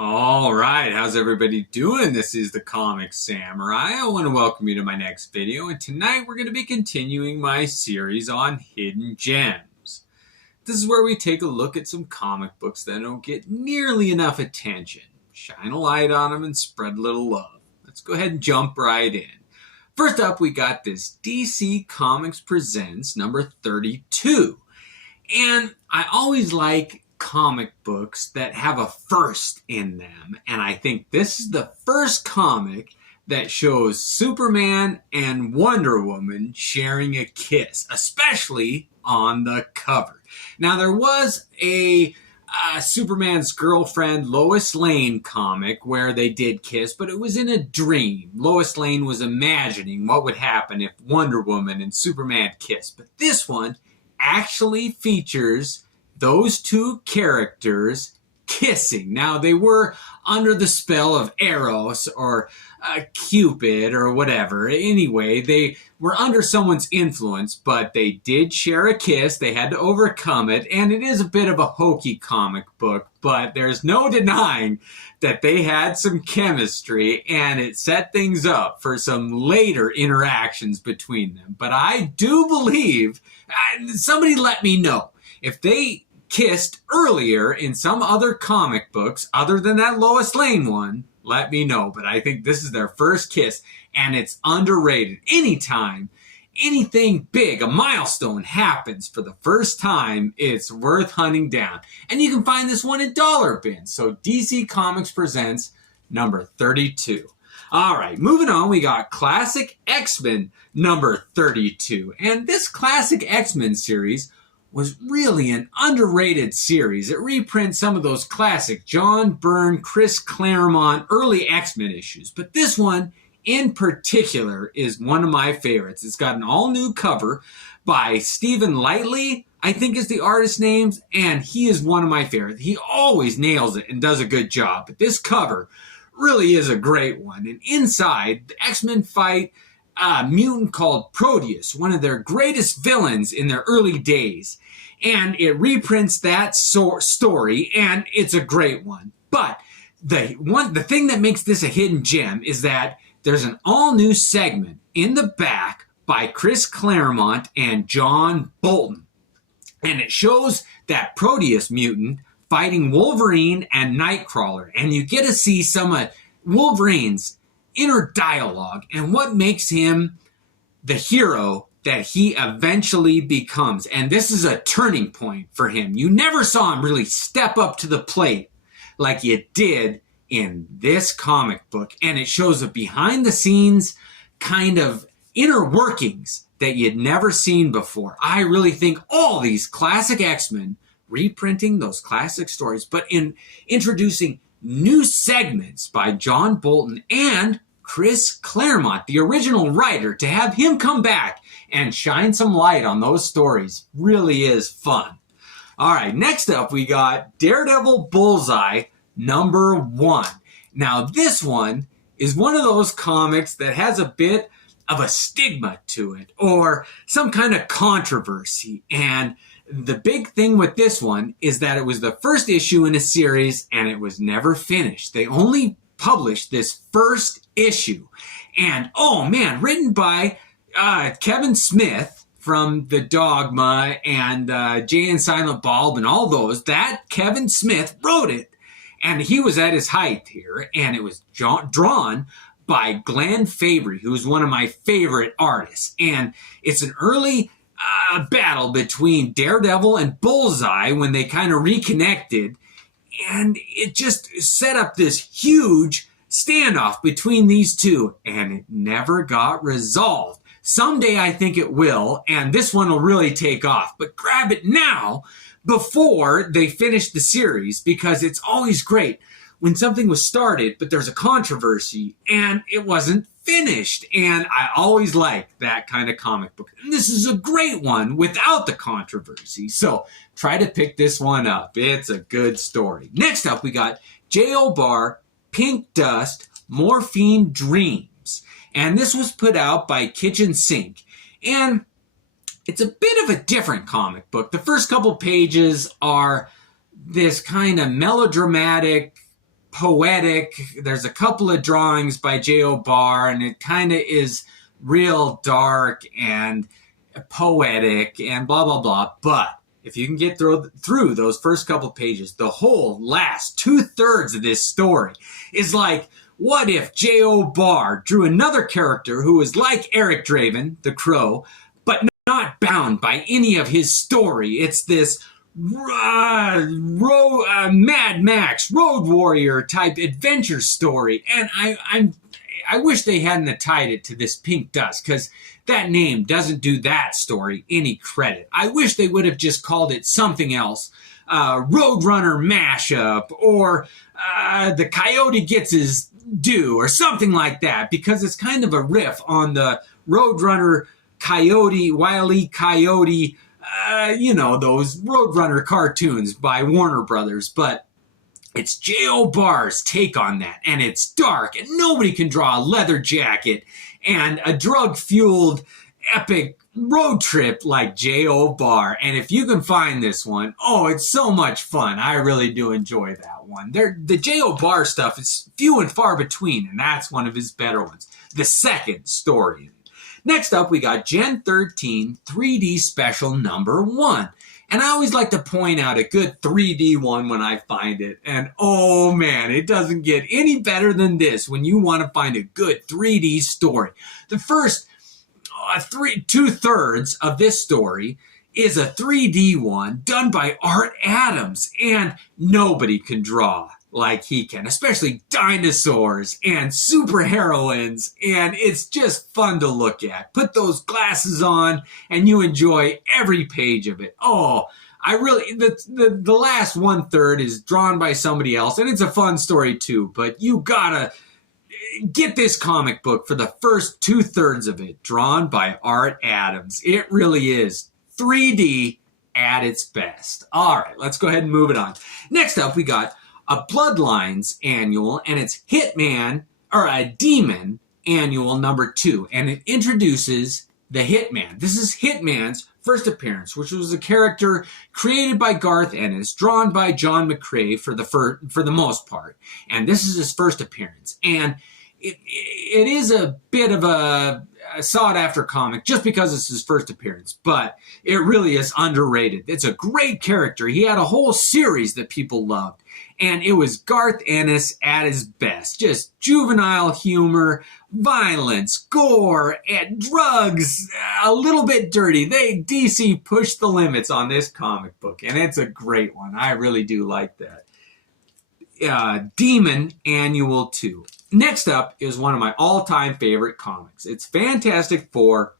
All right, how's everybody doing? This is the Comic Samurai. I want to welcome you to my next video, and tonight we're going to be continuing my series on hidden gems. This is where we take a look at some comic books that don't get nearly enough attention, shine a light on them, and spread a little love. Let's go ahead and jump right in. First up, we got this DC Comics Presents number 32. And I always like comic books that have a first in them. And I think this is the first comic that shows Superman and Wonder Woman sharing a kiss, especially on the cover. Now, there was a Superman's girlfriend Lois Lane comic where they did kiss, but it was in a dream. Lois Lane was imagining what would happen if Wonder Woman and Superman kissed. But this one actually features those two characters kissing. Now, they were under the spell of Eros or Cupid or whatever. Anyway, they were under someone's influence, but they did share a kiss. They had to overcome it, and it is a bit of a hokey comic book, but there's no denying that they had some chemistry, and it set things up for some later interactions between them. But I do believe, somebody let me know, if they kissed earlier in some other comic books other than that Lois Lane one, let me know. But I think this is their first kiss, and it's underrated. Anytime anything big, a milestone happens for the first time, it's worth hunting down. And you can find this one at dollar bins. So DC Comics Presents number 32. All right, moving on, we got Classic X-Men number 32. And this Classic X-Men series was really an underrated series. It reprints some of those classic John Byrne, Chris Claremont early X-Men issues. But this one in particular is one of my favorites. It's got an all-new cover by Stephen Lightly, I think is the artist's name, and he is one of my favorites. He always nails it and does a good job. But this cover really is a great one. And inside, the X-Men fight a mutant called Proteus, one of their greatest villains in their early days. And it reprints that story, and it's a great one. But the thing that makes this a hidden gem is that there's an all-new segment in the back by Chris Claremont and John Bolton. And it shows that Proteus mutant fighting Wolverine and Nightcrawler. And you get to see some of Wolverine's inner dialogue and what makes him the hero that he eventually becomes. And this is a turning point for him. You never saw him really step up to the plate like you did in this comic book. And it shows a behind the scenes kind of inner workings that you'd never seen before. I really think all these classic X-Men reprinting those classic stories, but in introducing new segments by John Bolton and Chris Claremont, the original writer, to have him come back and shine some light on those stories really is fun. All right, next up we got Daredevil Bullseye number 1. Now this one is one of those comics that has a bit of a stigma to it or some kind of controversy. And the big thing with this one is that it was the first issue in a series and it was never finished. They only published this first issue. And oh man, written by Kevin Smith from The Dogma and Jay and Silent Bob and all those. That Kevin Smith wrote it. And he was at his height here. And it was drawn by Glenn Fabry, who's one of my favorite artists. And it's an early battle between Daredevil and Bullseye when they kind of reconnected. And it just set up this huge standoff between these two, and it never got resolved. Someday I think it will, and this one will really take off. But grab it now before they finish the series, because it's always great when something was started, but there's a controversy, and it wasn't finished. And I always like that kind of comic book. And this is a great one without the controversy. So try to pick this one up. It's a good story. Next up, we got J.O. Barr, Pink Dust, Morphine Dreams. And this was put out by Kitchen Sink. And it's a bit of a different comic book. The first couple pages are this kind of melodramatic poetic. There's a couple of drawings by J.O. Barr, and it kind of is real dark and poetic and blah, blah, blah. But if you can get through those first couple pages, the whole last 2/3 of this story is like, what if J.O. Barr drew another character who was like Eric Draven, the Crow, but not bound by any of his story? It's this Mad Max, Road Warrior type adventure story. And I wish they hadn't tied it to this pink dust, because that name doesn't do that story any credit. I wish they would have just called it something else. Roadrunner Mashup, or The Coyote Gets His Due, or something like that, because it's kind of a riff on the Roadrunner Coyote, Wile E. Coyote, those Roadrunner cartoons by Warner Brothers. But it's J.O. Barr's take on that, and it's dark, and nobody can draw a leather jacket and a drug-fueled epic road trip like J.O. Barr. And if you can find this one, oh, it's so much fun. I really do enjoy that one. The J.O. Barr stuff is few and far between, and that's one of his better ones. The second story. Next up, we got Gen 13 3D Special number 1. And I always like to point out a good 3D one when I find it. And oh man, it doesn't get any better than this when you want to find a good 3D story. The first 2/3 of this story is a 3D one done by Art Adams. And nobody can draw like he can, especially dinosaurs and superheroines, and it's just fun to look at. Put those glasses on and you enjoy every page of it. Oh, the last 1/3 is drawn by somebody else, and it's a fun story too, but you gotta get this comic book for the first 2/3 of it, drawn by Art Adams. It really is 3D at its best. All right, let's go ahead and move it on. Next up, we got a Bloodlines annual, and it's Hitman, or a Demon annual number 2, and it introduces the Hitman. This is Hitman's first appearance, which was a character created by Garth Ennis, drawn by John McCrae for the most part, and this is his first appearance. And it is a bit of a sought-after comic just because it's his first appearance, but it really is underrated. It's a great character. He had a whole series that people loved, and it was Garth Ennis at his best. Just juvenile humor, violence, gore, and drugs, a little bit dirty. DC pushed the limits on this comic book, and it's a great one. I really do like that. Demon Annual 2. Next up is one of my all-time favorite comics. It's Fantastic Four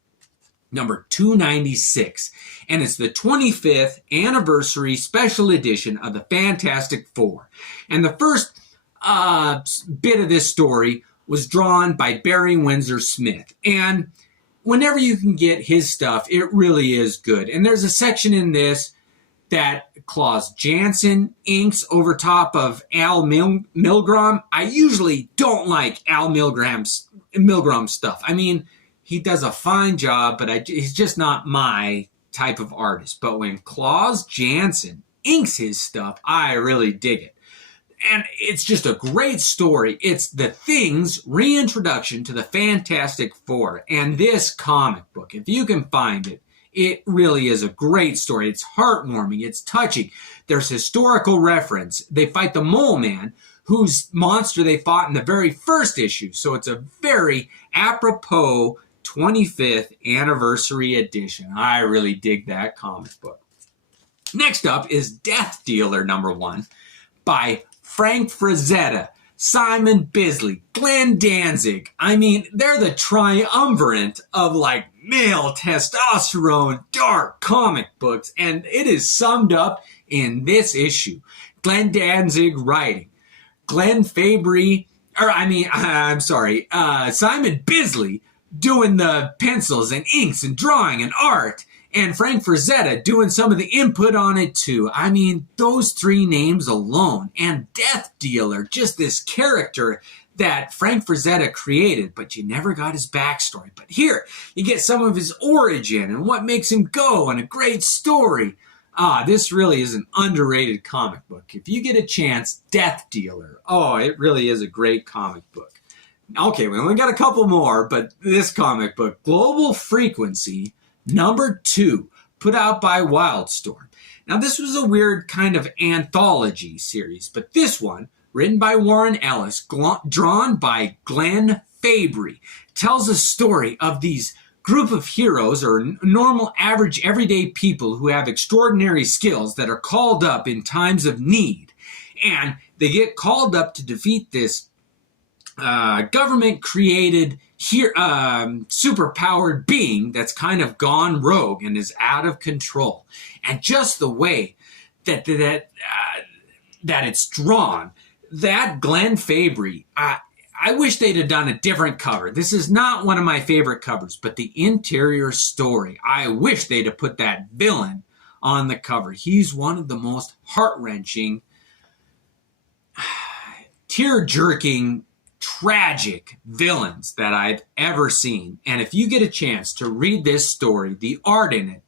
number 296, and it's the 25th anniversary special edition of the Fantastic Four. And the first bit of this story was drawn by Barry Windsor Smith. And whenever you can get his stuff, it really is good. And there's a section in this that Klaus Janson inks over top of Al Milgrom. I usually don't like Al Milgram's stuff. I mean, he does a fine job, but he's just not my type of artist. But when Klaus Janson inks his stuff, I really dig it. And it's just a great story. It's the Thing's reintroduction to the Fantastic Four. And this comic book, if you can find it, it really is a great story. It's heartwarming. It's touching. There's historical reference. They fight the Mole Man, whose monster they fought in the very first issue. So it's a very apropos 25th anniversary edition. I really dig that comic book. Next up is Death Dealer number 1 by Frank Frazetta, Simon Bisley, Glenn Danzig. I mean, they're the triumvirate of like male testosterone dark comic books, and it is summed up in this issue. Glenn Danzig writing, Simon Bisley doing the pencils and inks and drawing and art, and Frank Frazetta doing some of the input on it too. I mean, those 3 names alone, and Death Dealer, just this character that Frank Frazetta created, but you never got his backstory. But here, you get some of his origin and what makes him go, and a great story. This really is an underrated comic book. If you get a chance, Death Dealer. Oh, it really is a great comic book. Okay, we only got a couple more, but this comic book, Global Frequency, #2, put out by Wildstorm. Now, this was a weird kind of anthology series, but this one, written by Warren Ellis, drawn by Glenn Fabry, tells a story of these group of heroes or normal, average, everyday people who have extraordinary skills that are called up in times of need. And they get called up to defeat this government-created superpowered being that's kind of gone rogue and is out of control. And just the way that it's drawn, that Glenn Fabry, I wish they'd have done a different cover. This is not one of my favorite covers, but the interior story, I wish they'd have put that villain on the cover. He's one of the most heart-wrenching, tear-jerking, tragic villains that I've ever seen. And if you get a chance to read this story, the art in it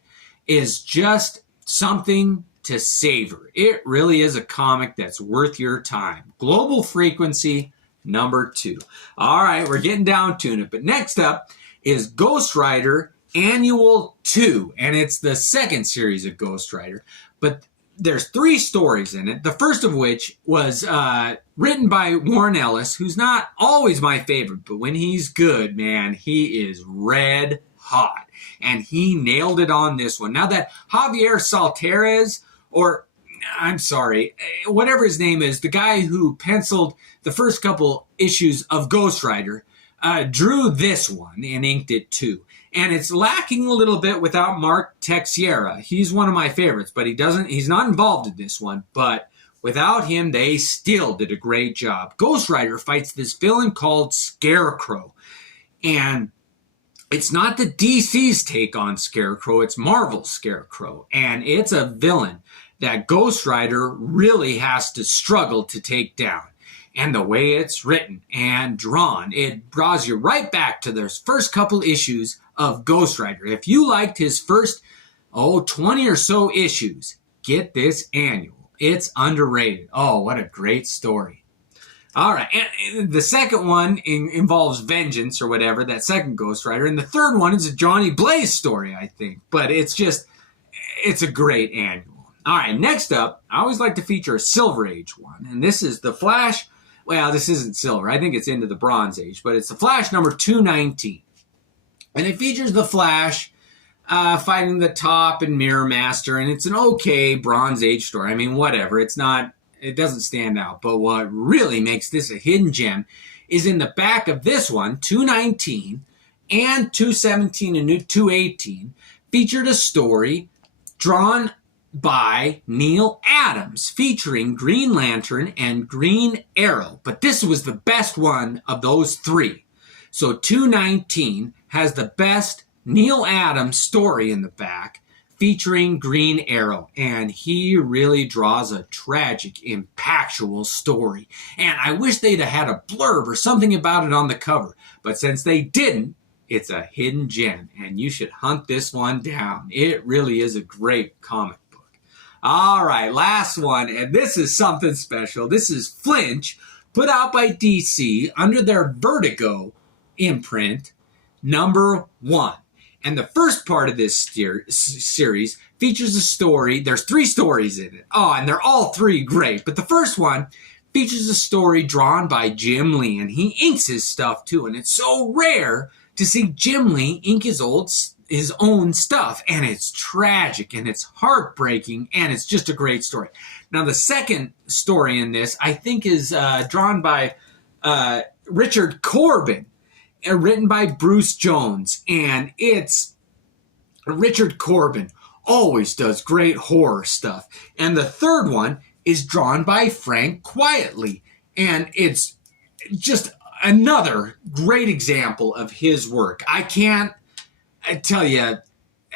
is just something to savor. It really is a comic that's worth your time. Global Frequency, #2. All right, we're getting down to it. But next up is Ghost Rider Annual 2. And it's the second series of Ghost Rider. But there's 3 stories in it, the first of which was written by Warren Ellis, who's not always my favorite, but when he's good, man, he is red hot. And he nailed it on this one. Now that Javier Saltares, or I'm sorry, whatever his name is, the guy who penciled the first couple issues of Ghost Rider, drew this one and inked it too. And it's lacking a little bit without Mark Teixeira. He's one of my favorites, but he's not involved in this one. But without him, they still did a great job. Ghost Rider fights this villain called Scarecrow. And it's not the DC's take on Scarecrow, it's Marvel's Scarecrow. And it's a villain that Ghost Rider really has to struggle to take down. And the way it's written and drawn, it draws you right back to those first couple issues of Ghost Rider. If you liked his first, 20 or so issues, get this annual. It's underrated. Oh, what a great story. All right, and the second one involves vengeance or whatever, that second Ghost Rider. And the third one is a Johnny Blaze story, I think. But it's a great annual. All right, next up, I always like to feature a Silver Age one. And this is The Flash. Well, this isn't Silver. I think it's into the Bronze Age. But it's The Flash number 219. And it features the Flash fighting the Top and Mirror Master. And it's an okay Bronze Age story. I mean, whatever. It doesn't stand out. But what really makes this a hidden gem is in the back of this one, 219 and 217 and 218, featured a story drawn by Neil Adams featuring Green Lantern and Green Arrow. But this was the best one of those 3. So 219 has the best Neil Adams story in the back featuring Green Arrow. And he really draws a tragic, impactful story. And I wish they'd have had a blurb or something about it on the cover. But since they didn't, it's a hidden gem. And you should hunt this one down. It really is a great comic. All right, last one, and this is something special. This is Flinch, put out by DC under their Vertigo imprint, #1. And the first part of this series features a story. There's 3 stories in it. Oh, and they're all 3 great. But the first one features a story drawn by Jim Lee, and he inks his stuff too. And it's so rare to see Jim Lee ink his own stuff, and it's tragic and it's heartbreaking and it's just a great story. Now the second story in this I think is drawn by Richard Corbin and written by Bruce Jones, and it's Richard Corbin always does great horror stuff. And the third one is drawn by Frank Quietly, and it's just another great example of his work. I tell you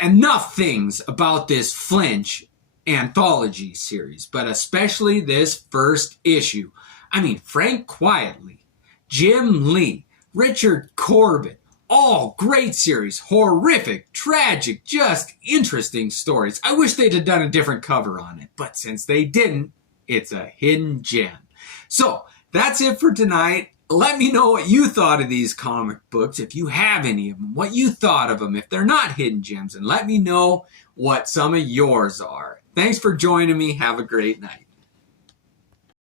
enough things about this Flinch anthology series, but especially this first issue. I mean, Frank Quietly, Jim Lee, Richard Corbin, all great series. Horrific, tragic, just interesting stories. I wish they'd have done a different cover on it, but since they didn't, it's a hidden gem. So, that's it for tonight. Let me know what you thought of these comic books, if you have any of them, what you thought of them, if they're not hidden gems, and let me know what some of yours are. Thanks for joining me. Have a great night.